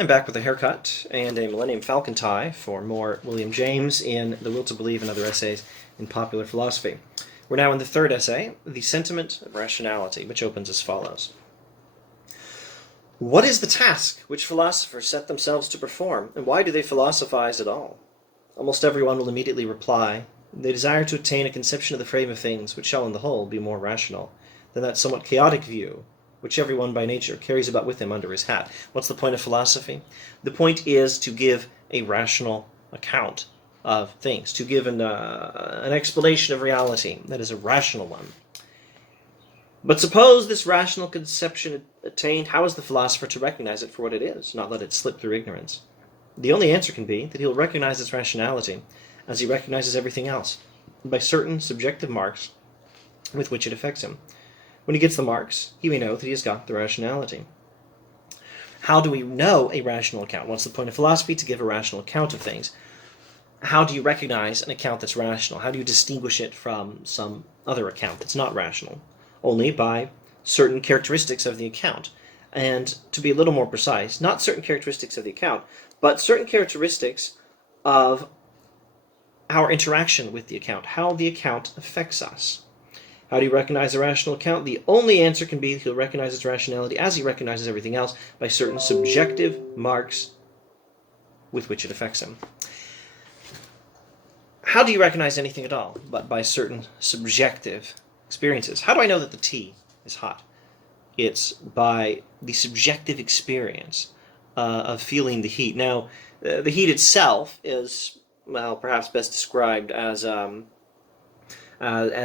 I'm back with a haircut and a Millennium Falcon tie for more William James in The Will to Believe and Other Essays in Popular Philosophy. We're now in the third essay, The Sentiment of Rationality, which opens as follows. What is the task which philosophers set themselves to perform, and why do they philosophize at all? Almost everyone will immediately reply, they desire to attain a conception of the frame of things which shall on the whole be more rational than that somewhat chaotic view which everyone by nature carries about with him under his hat. What's the point of philosophy? The point is to give a rational account of things, to give an explanation of reality that is a rational one. But suppose this rational conception attained, how is the philosopher to recognize it for what it is, not let it slip through ignorance? The only answer can be that he'll recognize its rationality as he recognizes everything else, by certain subjective marks with which it affects him. When he gets the marks, he may know that he has got the rationality. How do we know a rational account? What's the point of philosophy? To give a rational account of things. How do you recognize an account that's rational? How do you distinguish it from some other account that's not rational? Only by certain characteristics of the account. And to be a little more precise, not certain characteristics of the account, but certain characteristics of our interaction with the account, how the account affects us. How do you recognize a rational account? The only answer can be he'll recognize its rationality as he recognizes everything else by certain subjective marks with which it affects him. How do you recognize anything at all but by certain subjective experiences? How do I know that the tea is hot? It's by the subjective experience of feeling the heat. Now, the heat itself is, well, perhaps best described as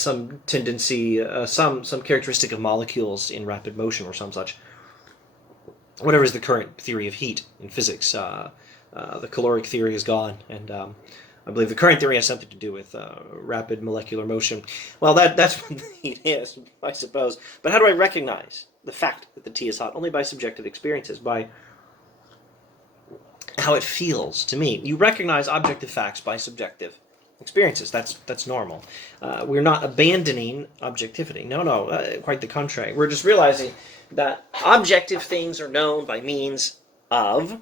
some tendency, some characteristic of molecules in rapid motion or some such. Whatever is the current theory of heat in physics, the caloric theory is gone, and I believe the current theory has something to do with rapid molecular motion. Well, that's what the heat is, I suppose. But how do I recognize the fact that the tea is hot? Only by subjective experiences, by how it feels to me. You recognize objective facts by subjective experiences. That's normal. We're not abandoning objectivity. No, quite the contrary. We're just realizing that objective things are known by means of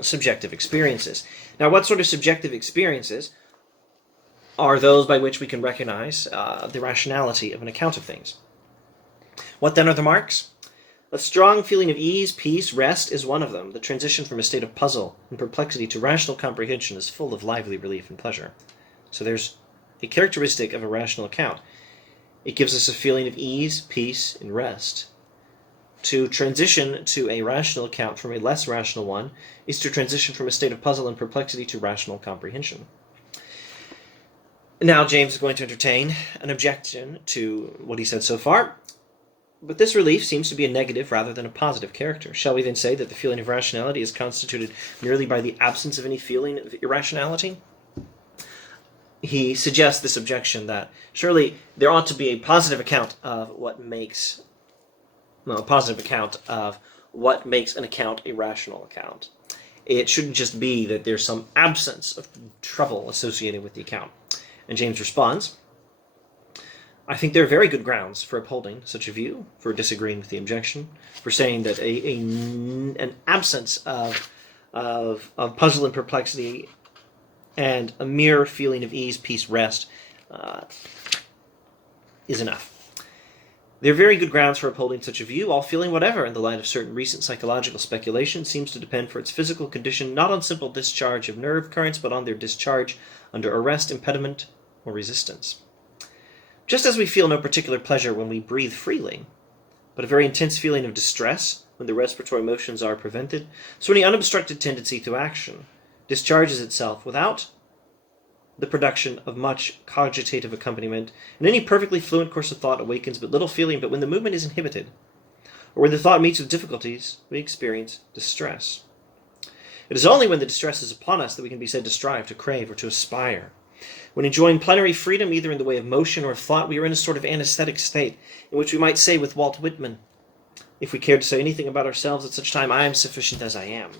subjective experiences. Now, what sort of subjective experiences are those by which we can recognize the rationality of an account of things? What then are the marks? A strong feeling of ease, peace, rest is one of them. The transition from a state of puzzle and perplexity to rational comprehension is full of lively relief and pleasure. So there's a characteristic of a rational account. It gives us a feeling of ease, peace, and rest. To transition to a rational account from a less rational one is to transition from a state of puzzle and perplexity to rational comprehension. Now James is going to entertain an objection to what he said so far. But this relief seems to be a negative rather than a positive character. Shall we then say that the feeling of rationality is constituted merely by the absence of any feeling of irrationality? He suggests this objection that surely there ought to be a positive account of what makes an account a rational account. It shouldn't just be that there's some absence of trouble associated with the account. And James responds, I think there are very good grounds for upholding such a view, for disagreeing with the objection, for saying that an absence of puzzle and perplexity and a mere feeling of ease, peace, rest is enough. There are very good grounds for upholding such a view. All feeling whatever, in the light of certain recent psychological speculation, seems to depend for its physical condition not on simple discharge of nerve currents, but on their discharge under arrest, impediment, or resistance. Just as we feel no particular pleasure when we breathe freely, but a very intense feeling of distress when the respiratory motions are prevented, so any unobstructed tendency to action discharges itself without the production of much cogitative accompaniment, and any perfectly fluent course of thought awakens but little feeling, but when the movement is inhibited, or when the thought meets with difficulties, we experience distress. It is only when the distress is upon us that we can be said to strive, to crave, or to aspire. When enjoying plenary freedom, either in the way of motion or of thought, we are in a sort of anesthetic state, in which we might say with Walt Whitman, if we cared to say anything about ourselves at such time, I am sufficient as I am.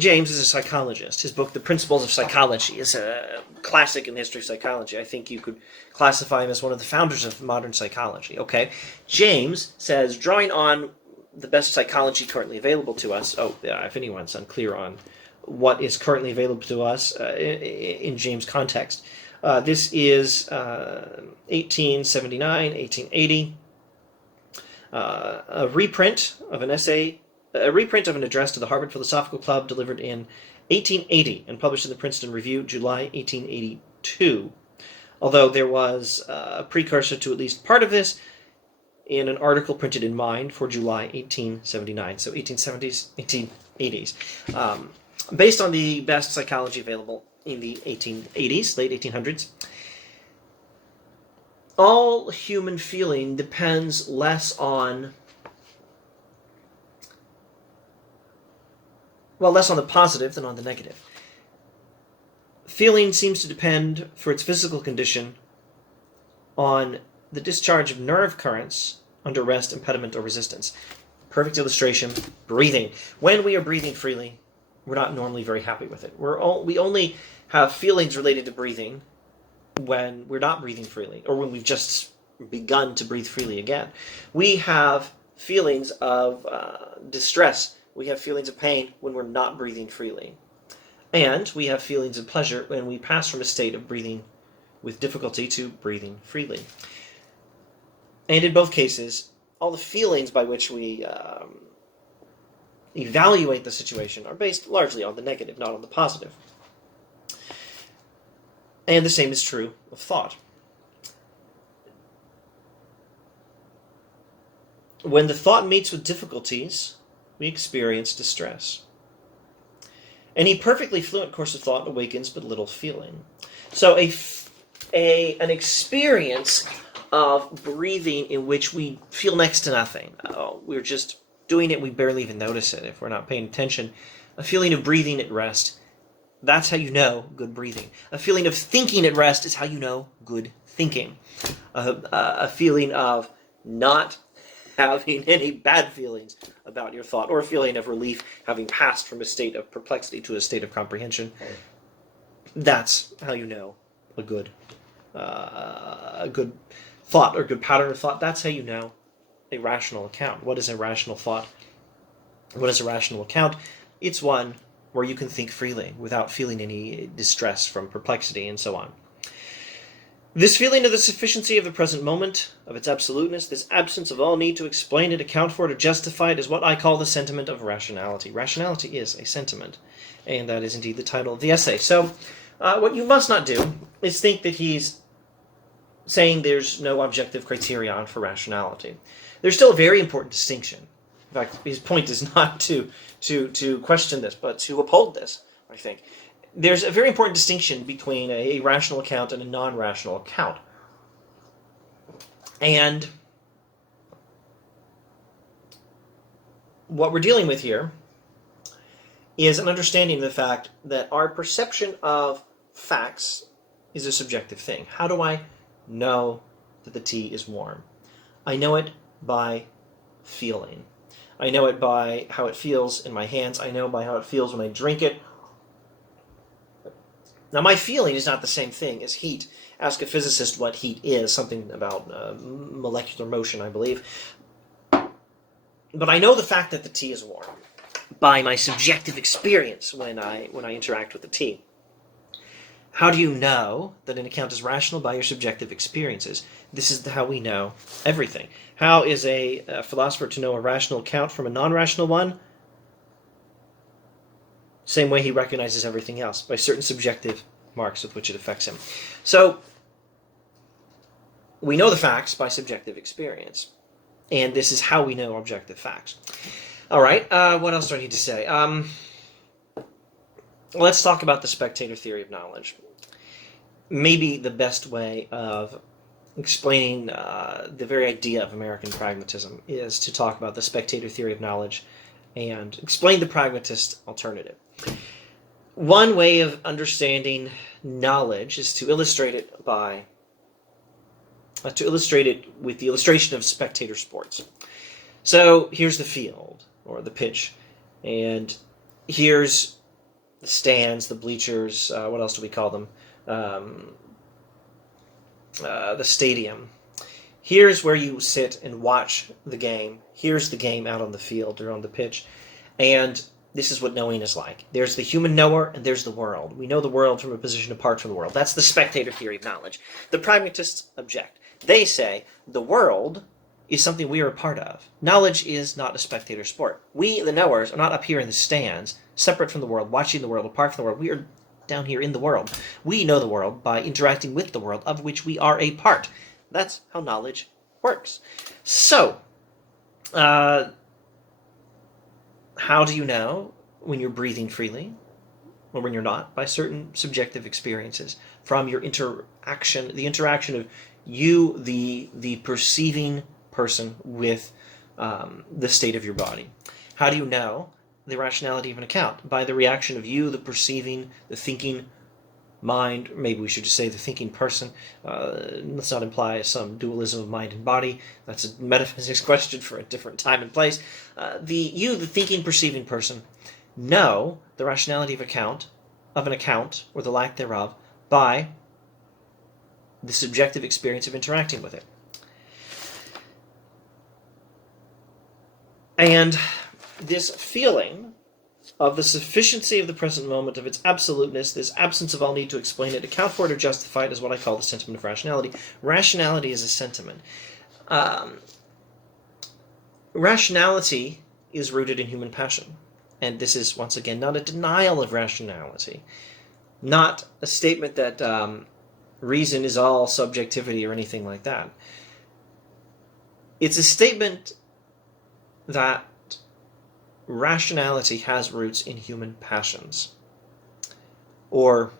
James is a psychologist. His book, The Principles of Psychology, is a classic in the history of psychology. I think you could classify him as one of the founders of modern psychology. Okay, James says, drawing on the best psychology currently available to us. Oh, yeah, if anyone's unclear on what is currently available to us in James' context, this is 1879, 1880, a reprint of an essay. A reprint of an address to the Harvard Philosophical Club delivered in 1880 and published in the Princeton Review, July 1882. Although there was a precursor to at least part of this in an article printed in Mind for July 1879, so 1870s, 1880s. Based on the best psychology available in the 1880s, late 1800s, all human feeling depends less on the positive than on the negative. Feeling seems to depend, for its physical condition, on the discharge of nerve currents under rest, impediment, or resistance. Perfect illustration, breathing. When we are breathing freely, we're not normally very happy with it. We only have feelings related to breathing when we're not breathing freely, or when we've just begun to breathe freely again. We have feelings of distress. We have feelings of pain when we're not breathing freely. And we have feelings of pleasure when we pass from a state of breathing with difficulty to breathing freely. And in both cases, all the feelings by which we evaluate the situation are based largely on the negative, not on the positive. And the same is true of thought. When the thought meets with difficulties, we experience distress. Any perfectly fluent course of thought awakens but little feeling. So an experience of breathing in which we feel next to nothing. We're just doing it, we barely even notice it if we're not paying attention. A feeling of breathing at rest, that's how you know good breathing. A feeling of thinking at rest is how you know good thinking. A feeling of not having any bad feelings about your thought, or a feeling of relief having passed from a state of perplexity to a state of comprehension. That's how you know a good thought or good pattern of thought. That's how you know a rational account. What is a rational thought? What is a rational account? It's one where you can think freely without feeling any distress from perplexity and so on. This feeling of the sufficiency of the present moment, of its absoluteness, this absence of all need to explain it, account for it, or justify it, is what I call the sentiment of rationality. Rationality is a sentiment, and that is indeed the title of the essay. So, what you must not do is think that he's saying there's no objective criterion for rationality. There's still a very important distinction. In fact, his point is not to question this, but to uphold this, I think. There's a very important distinction between a rational account and a non-rational account. And what we're dealing with here is an understanding of the fact that our perception of facts is a subjective thing. How do I know that the tea is warm? I know it by feeling. I know it by how it feels in my hands. I know by how it feels when I drink it. Now, my feeling is not the same thing as heat. Ask a physicist what heat is, something about molecular motion, I believe. But I know the fact that the tea is warm by my subjective experience when I interact with the tea. How do you know that an account is rational? By your subjective experiences. This is how we know everything. How is a philosopher to know a rational account from a non-rational one? Same way he recognizes everything else, by certain subjective marks with which it affects him. So, we know the facts by subjective experience. And this is how we know objective facts. All right, what else do I need to say? Let's talk about the spectator theory of knowledge. Maybe the best way of explaining the very idea of American pragmatism is to talk about the spectator theory of knowledge and explain the pragmatist alternative. One way of understanding knowledge is to illustrate it with the illustration of spectator sports. So here's the field, or the pitch, and here's the stands, the bleachers, what else do we call them? The stadium. Here's where you sit and watch the game. Here's the game out on the field or on the pitch. And this is what knowing is like. There's the human knower and there's the world. We know the world from a position apart from the world. That's the spectator theory of knowledge. The pragmatists object. They say the world is something we are a part of. Knowledge is not a spectator sport. We, the knowers, are not up here in the stands, separate from the world, watching the world, apart from the world. We are down here in the world. We know the world by interacting with the world, of which we are a part. That's how knowledge works. So, how do you know when you're breathing freely or when you're not? By certain subjective experiences from your interaction, the interaction of you, the perceiving person, with the state of your body. How do you know the rationality of an account? By the reaction of you, the perceiving, the thinking mind, maybe we should just say the thinking person. Let's not imply some dualism of mind and body. That's a metaphysics question for a different time and place. The thinking, perceiving person, know the rationality of an account, or the lack thereof, by the subjective experience of interacting with it. And this feeling of the sufficiency of the present moment, of its absoluteness, this absence of all need to explain it, account for it, or justify it, is what I call the sentiment of rationality. Rationality is a sentiment. Rationality is rooted in human passion. And this is, once again, not a denial of rationality, not a statement that reason is all subjectivity or anything like that. It's a statement that rationality has roots in human passions, or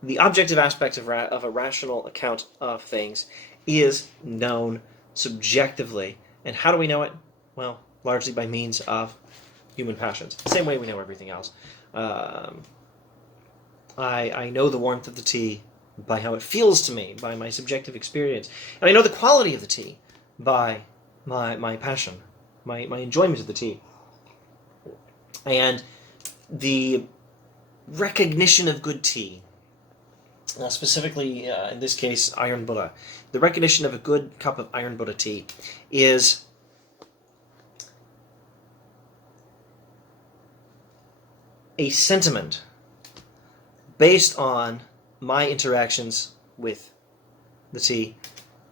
the objective aspect of a rational account of things is known subjectively. And how do we know it? Well, largely by means of human passions. Same way we know everything else. I know the warmth of the tea by how it feels to me, by my subjective experience. And I know the quality of the tea by my passion, my enjoyment of the tea. And the recognition of good tea, specifically in this case, iron Buddha. The recognition of a good cup of iron Buddha tea is a sentiment based on my interactions with the tea.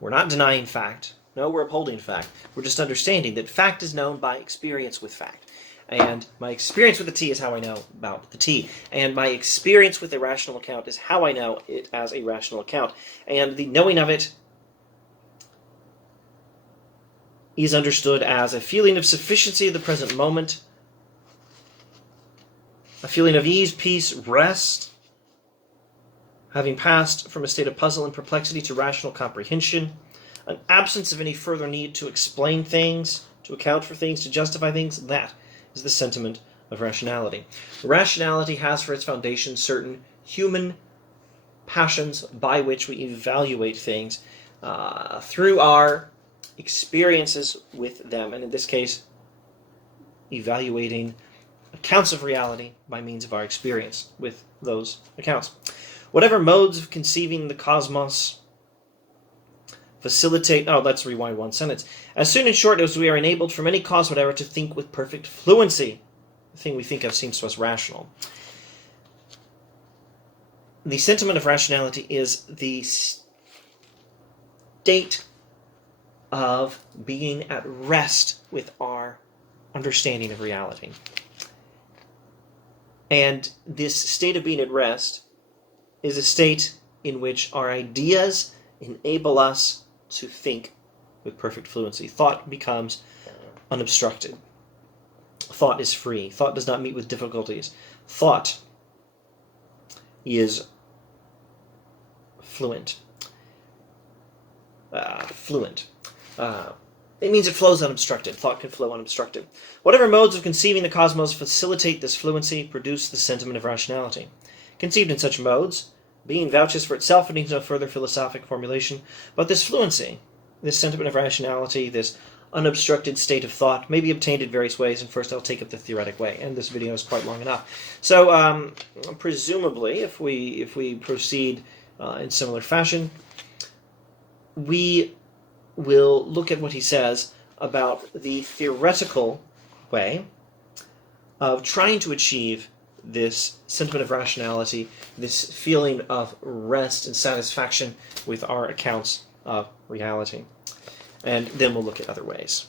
We're not denying fact. No, we're upholding fact. We're just understanding that fact is known by experience with fact. And my experience with the tea is how I know about the tea. And my experience with a rational account is how I know it as a rational account. And the knowing of it is understood as a feeling of sufficiency of the present moment, a feeling of ease, peace, rest, having passed from a state of puzzle and perplexity to rational comprehension, an absence of any further need to explain things, to account for things, to justify things. That is the sentiment of rationality. Rationality has for its foundation certain human passions by which we evaluate things through our experiences with them, and in this case, evaluating accounts of reality by means of our experience with those accounts. Whatever modes of conceiving the cosmos facilitate... Oh, let's rewind one sentence. As soon, in short, as we are enabled from any cause whatever to think with perfect fluency, the thing we think of seems to us rational. The sentiment of rationality is the state of being at rest with our understanding of reality. And this state of being at rest is a state in which our ideas enable us to think with perfect fluency. Thought becomes unobstructed. Thought is free. Thought does not meet with difficulties. Thought is fluent. It means it flows unobstructed. Thought can flow unobstructed. Whatever modes of conceiving the cosmos facilitate this fluency produce the sentiment of rationality. Conceived in such modes, being vouches for itself and needs no further philosophic formulation, but this fluency, this sentiment of rationality, this unobstructed state of thought may be obtained in various ways, and first I'll take up the theoretic way, and this video is quite long enough. So presumably, if we proceed in similar fashion, we will look at what he says about the theoretical way of trying to achieve this sentiment of rationality, this feeling of rest and satisfaction with our accounts of reality. And then we'll look at other ways.